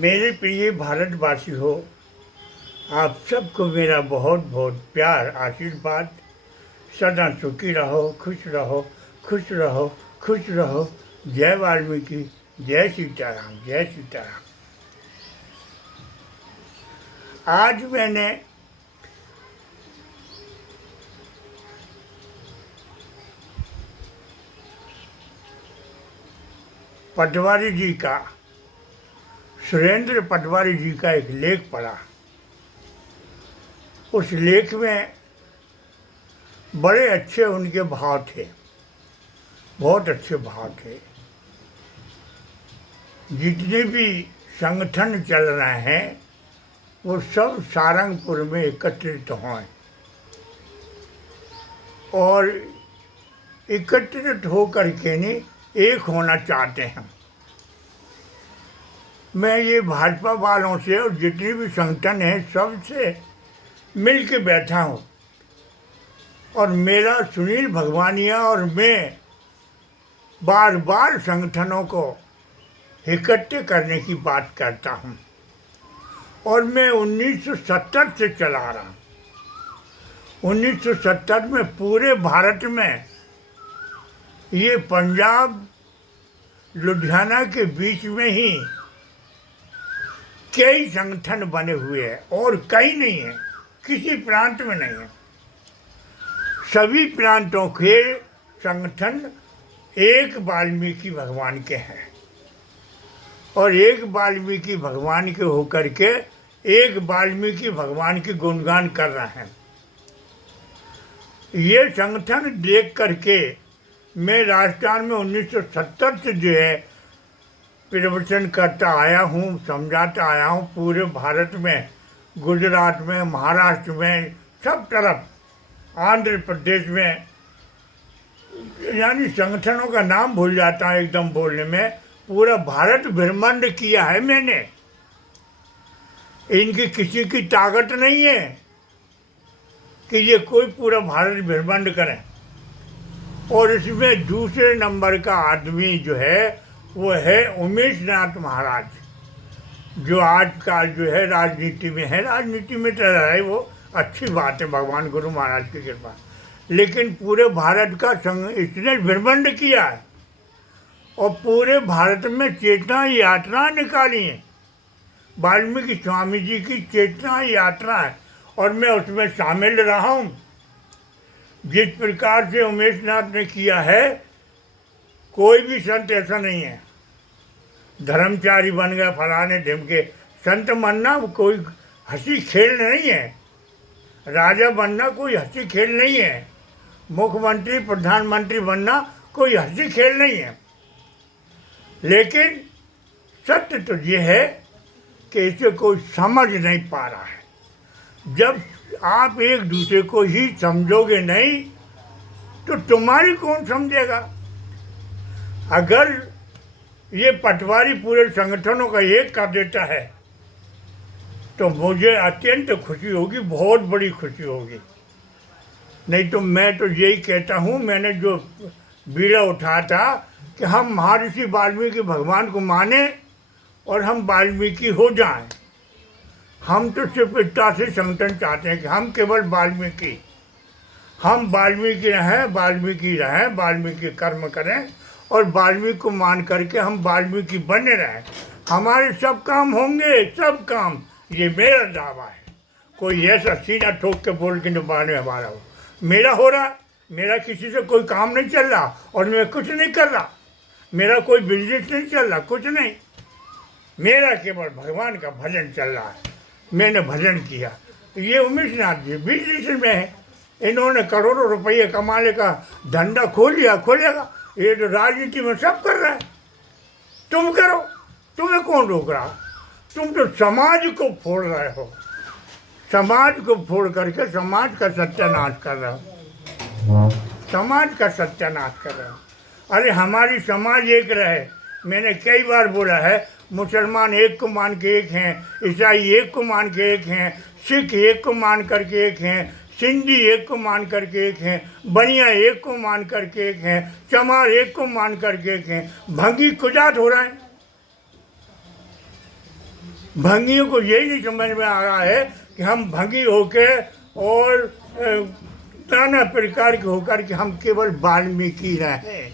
मेरे प्रिय भारतवासी हो, आप सबको मेरा बहुत बहुत प्यार आशीर्वाद। सदा सुखी रहो, खुश रहो, खुश रहो, खुश रहो। जय वाल्मीकि, जय सीताराम, जय सीताराम। आज मैंने पटवारी जी का, सुरेंद्र पटवारी जी का एक लेख पढ़ा। उस लेख में बड़े अच्छे उनके भाव थे, बहुत अच्छे भाव थे। जितने भी संगठन चल रहे हैं वो सब सारंगपुर में एकत्रित हों और एकत्रित होकर के नहीं एक होना चाहते हैं। मैं ये भाजपा वालों से और जितने भी संगठन हैं सबसे मिल के बैठा हूँ और मेरा सुनील भगवानिया और मैं बार बार संगठनों को इकट्ठे करने की बात करता हूँ और मैं 1970 से चला रहा हूँ। 1970 में पूरे भारत में ये पंजाब लुधियाना के बीच में ही कई संगठन बने हुए हैं और कई नहीं है, किसी प्रांत में नहीं है। सभी प्रांतों के संगठन एक वाल्मीकि भगवान के हैं और एक वाल्मीकि भगवान के होकर के एक वाल्मीकि भगवान की गुणगान कर रहे हैं। ये संगठन देख करके मैं राजस्थान में 1970 से जो है प्रवचन करता आया हूँ, समझाता आया हूँ। पूरे भारत में, गुजरात में, महाराष्ट्र में, सब तरफ, आंध्र प्रदेश में, यानी संगठनों का नाम भूल जाता हूँ एकदम बोलने में। पूरा भारत भ्रमण किया है मैंने। इनकी किसी की ताकत नहीं है कि ये कोई पूरा भारत भ्रमण करें। और इसमें दूसरे नंबर का आदमी जो है वो है उमेश नाथ महाराज, जो आजकल जो है राजनीति में है। राजनीति में चल रहा है वो, अच्छी बात है, भगवान गुरु महाराज की कृपा। लेकिन पूरे भारत का इसने भ्रमण किया है और पूरे भारत में चेतना यात्रा निकाली है। वाल्मीकि स्वामी जी की चेतना यात्रा है और मैं उसमें शामिल रहा हूँ। जिस प्रकार से उमेश नाथ ने किया है, कोई भी संत ऐसा नहीं है धर्मचारी बन गया फलाने ढिमके। संत बनना कोई हंसी खेल नहीं है, राजा बनना कोई हंसी खेल नहीं है, मुख्यमंत्री प्रधानमंत्री बनना कोई हंसी खेल नहीं है। लेकिन सत्य तो ये है कि इसे कोई समझ नहीं पा रहा है। जब आप एक दूसरे को ही समझोगे नहीं तो तुम्हारी कौन समझेगा। अगर ये पटवारी पूरे संगठनों का एक कर देता है तो मुझे अत्यंत खुशी होगी, बहुत बड़ी खुशी होगी। नहीं तो मैं तो यही कहता हूँ, मैंने जो बीड़ा उठाया था कि हम महर्षि वाल्मीकि भगवान को माने और हम वाल्मीकि हो जाएं। हम तो सिर्फ इतना से संगठन चाहते हैं कि हम केवल वाल्मीकि, हम वाल्मीकि रहें, वाल्मीकि रहें, वाल्मीकि कर्म करें और वाल्मीकि को मान करके हम वाल्मीकि बने रहें। हमारे सब काम होंगे, सब काम, ये मेरा दावा है। कोई ऐसा सीधा ठोक के बोल के बारे में हमारा हो, मेरा हो रहा है। मेरा किसी से कोई काम नहीं चल रहा और मैं कुछ नहीं कर रहा। मेरा कोई बिजनेस नहीं चल रहा, कुछ नहीं। मेरा केवल भगवान का भजन चल रहा है। मैंने भजन किया। ये उमेश नाथ जी बिजनेस में है, इन्होंने करोड़ों रुपये कमाने का धंधा खोलेगा। ये तो राजनीति में सब कर रहा है। तुम करो, तुम्हें कौन रोक रहा। तुम तो समाज को फोड़ रहे हो, समाज को फोड़ करके समाज का सत्यानाश कर रहे हो, समाज का सत्यानाश कर रहे हो। अरे हमारी समाज एक रहे। मैंने कई बार बोला है, मुसलमान एक को मान के एक हैं, ईसाई एक को मान के एक हैं, सिख एक को मान करके एक हैं, सिंधी एक को मान करके एक हैं, बनिया एक को मान करके एक हैं, चमार एक को मान करके एक हैं। भंगी कुजात हो रहा है। भंगियों को यही नहीं समझ में आ रहा है कि हम भंगी होके और नाना प्रकार के होकर के हम केवल वाल्मीकि रहें,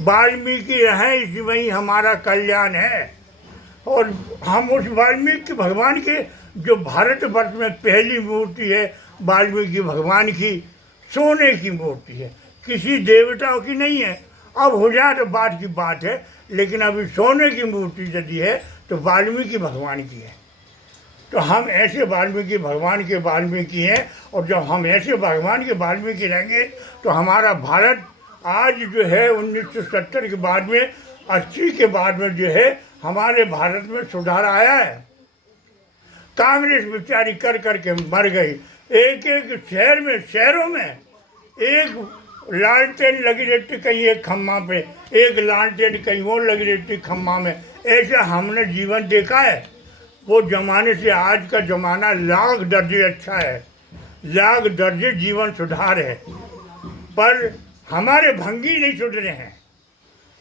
वाल्मीकि रहें, इसमें ही हमारा कल्याण है। और हम उस वाल्मीकि भगवान के, जो भारतवर्ष में पहली मूर्ति है वाल्मीकि भगवान की, सोने की मूर्ति है, किसी देवताओं की नहीं है। अब हो जाए तो बात की बात है, लेकिन अभी सोने की मूर्ति यदि है तो वाल्मीकि भगवान की है। तो हम ऐसे वाल्मीकि भगवान के वाल्मीकि हैं, और जब हम ऐसे भगवान के वाल्मीकि रहेंगे तो हमारा भारत आज जो है 1970 के बाद में, 80 के बाद में जो है हमारे भारत में सुधार आया है। कांग्रेस बेचारी कर कर के मर गई। एक एक शहर में, शहरों में एक लालटेन लगी रहती कहीं एक खम्मा पे, एक लालटेन कहीं और लगी रहती खम्मा में। ऐसा हमने जीवन देखा है। वो ज़माने से आज का ज़माना लाख दर्जे अच्छा है, लाख दर्जे जीवन सुधार है। पर हमारे भंगी नहीं सुधरे हैं।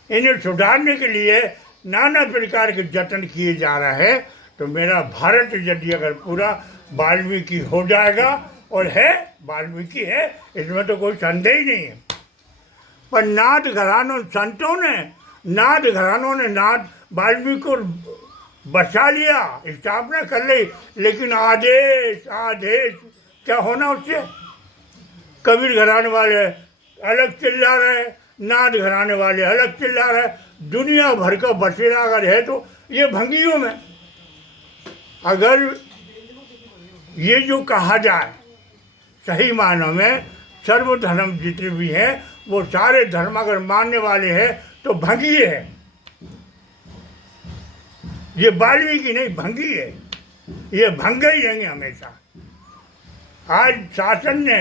इन्हें सुधारने के लिए नाना प्रकार के जतन किए जा रहे हैं। तो मेरा भारत यदि अगर पूरा वाल्मीकि हो जाएगा, और है वाल्मीकि है, इसमें तो कोई संदेह ही नहीं है। पर नाथ घरानों, संतों ने, नाथ घरानों ने नाथ वाल्मीकि को बचा लिया, स्थापना कर ली, लेकिन आदेश आदेश क्या होना उससे? कबीर घराने वाले अलग चिल्ला रहे, नाथ घराने वाले अलग चिल्ला रहे। दुनिया भर का बसेरा अगर है तो ये भंगियों में। अगर ये जो कहा जाए सही मायनों में सर्वधर्म जितने भी हैं वो सारे धर्म अगर मानने वाले हैं तो भंगी है। ये वाल्मीकि नहीं, भंगी है। ये भंगे ही रहेंगे हमेशा। आज शासन ने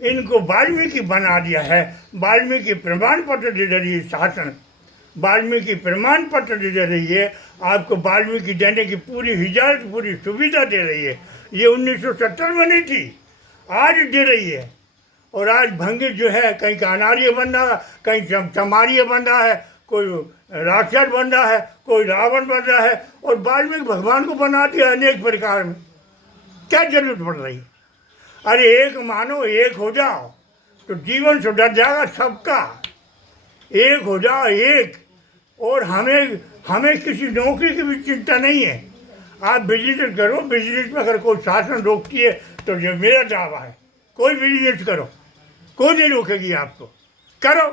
इनको वाल्मीकि बना दिया है। वाल्मीकि प्रमाण पत्र दे रही है शासन, वाल्मीकि प्रमाण पत्र दे रही है, आपको वाल्मीकि देने की पूरी इजाज़त, पूरी सुविधा दे रही है। ये 1970 में नहीं थी, आज दे रही है। और आज भंगी जो है कहीं का अनार्य बन रहा है, कहीं चमार्य बन रहा है, कोई राक्षस बन रहा है, कोई रावण बन रहा है, और वाल्मीकि भगवान को बना दिया अनेक प्रकार में। क्या जरूरत पड़ रही? अरे एक मानो, एक हो जाओ तो जीवन सुधर जाएगा सबका। एक हो जाओ, एक। और हमें किसी नौकरी की भी चिंता नहीं है। आप बिजनेस करो, बिजनेस में अगर कोई शासन रोकती है तो ये मेरा दावा है, कोई बिजनेस करो, कोई नहीं रोकेगी आपको, करो।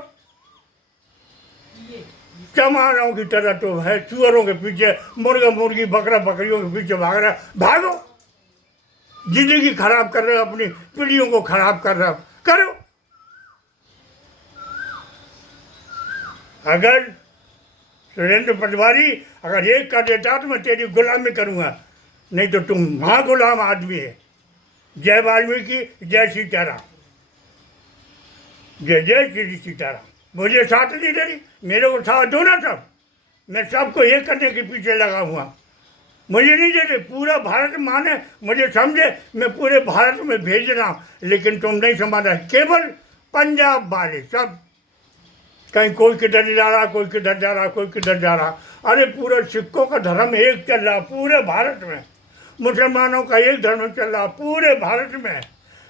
चमारों की तरह तो है, सुअरों के पीछे, मुर्गा मुर्गी बकरा बकरियों के पीछे भाग रहा, भागो। जिंदगी खराब कर रहे हो, अपनी पीढ़ियों को खराब कर रहे हो, करो। अगर सुरेंद्र पटवारी अगर एक कर देता तो मैं तेरी गुलामी करूँगा, नहीं तो तुम महागुलाम आदमी है। जय वाल्मीकि, जय सीताराम, जय जय श्री सीताराम। मुझे साथ नहीं दे रही, मेरे को साथ दो ना सब। मैं सबको एक करने के पीछे लगा हुआ। मुझे नहीं देते, पूरा भारत माने, मुझे समझे, मैं पूरे भारत में भेज रहा हूँ, लेकिन तुम नहीं समझ रहे। केवल पंजाब वाले सब, कहीं कोई किधर जा रहा, कोई किधर जा रहा, कोई किधर जा रहा। अरे पूरा सिखों का धर्म एक चल रहा पूरे भारत में, मुसलमानों का एक धर्म चल रहा पूरे भारत में,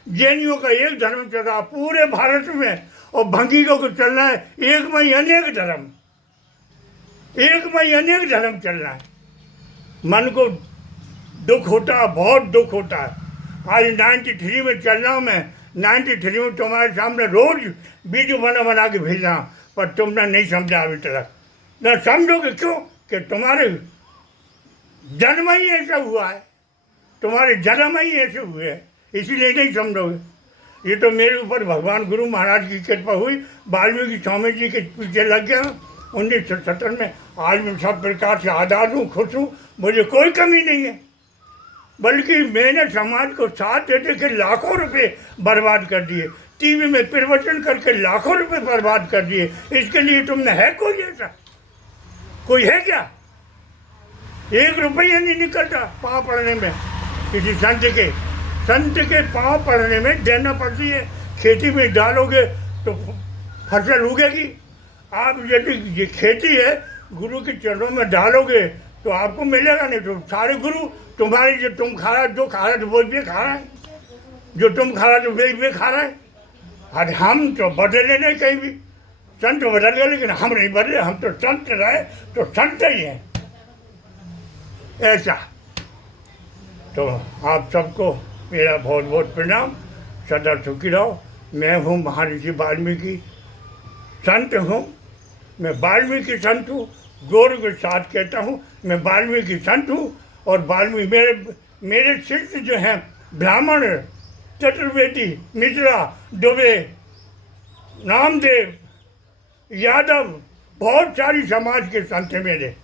जैनियों का एक धर्म चल रहा पूरे भारत में, और भंगियों को चल रहा है एक में ही अनेक धर्म, एक में ही अनेक धर्म चल रहा है। मन को दुख होता है, बहुत दुख होता है। आज 93 में चल रहा हूँ मैं, 93 में तुम्हारे सामने रोज वीडियो बना के भेज रहा हूँ, पर तुमने नहीं समझा अभी तक। न समझोगे क्यों? कि तुम्हारे जन्म ही ऐसा हुआ है, तुम्हारे जन्म ही ऐसे हुए हैं, इसीलिए नहीं समझोगे। ये तो मेरे ऊपर भगवान गुरु महाराज की कृपा हुई, वाल्मीकि स्वामी जी के पीछे लग गया 1970 में। आज मैं सब प्रकार से आज़ाद हूँ, खुश हूँ, मुझे कोई कमी नहीं है। बल्कि मैंने समाज को साथ देते के लाखों रुपए बर्बाद कर दिए, टीवी में प्रवचन करके लाखों रुपए बर्बाद कर दिए। इसके लिए तुमने है कोई ऐसा? कोई है क्या? 1 रुपया नहीं निकलता पाँव पड़ने में किसी संत के पाँव पड़ने में देना पड़ती है। खेती में डालोगे तो फसल उगेगी। आप यदि ये खेती है गुरु के चरणों में डालोगे तो आपको मिलेगा नहीं। तो सारे गुरु तुम्हारी जो तुम खा रहा जो खा रहा है वो भी खा रहा है, जो तुम खा रहा जो वे खा रहा है। अरे हम तो बदले नहीं कहीं भी, संत बदल गए लेकिन हम नहीं बदले, हम तो संत रहे तो संत ही हैं ऐसा। तो आप सबको मेरा बहुत बहुत प्रणाम, सदा सुखी रहो। मैं हूँ महर्षि वाल्मीकि, संत हूँ, मैं वाल्मीकि संत हूँ, गौरव के साथ कहता हूँ मैं वाल्मीकि संत हूँ। और वाल्मीकि मेरे शिष्य जो हैं ब्राह्मण, चतुर्वेदी, मिश्रा, दुबे, नामदेव, यादव, बहुत सारी समाज के संत हैं मेरे।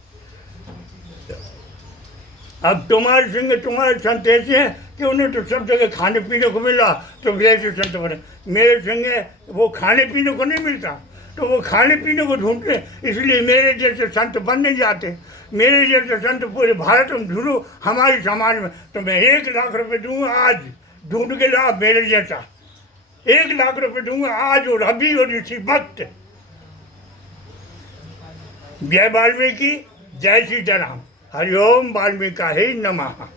अब तुम्हारे संग तुम्हारे संत ऐसे हैं कि उन्हें तो सब जगह खाने पीने को मिला तो वैसे संत बने। मेरे संगे वो खाने पीने को नहीं मिलता, तो वो खाने पीने को ढूंढते, इसलिए मेरे जैसे संत बन नहीं जाते। मेरे जैसे संत पूरे भारत में ढूंढो हमारी समाज में, तो मैं 1 लाख रुपए दूंगा आज, ढूंढ के ला मेरे जैसा। 1 लाख रुपए दूंगा आज और अभी और इसी वक्त। जय वाल्मीकि, जय सीताराम, हरिओम वाल्मीकि नमः।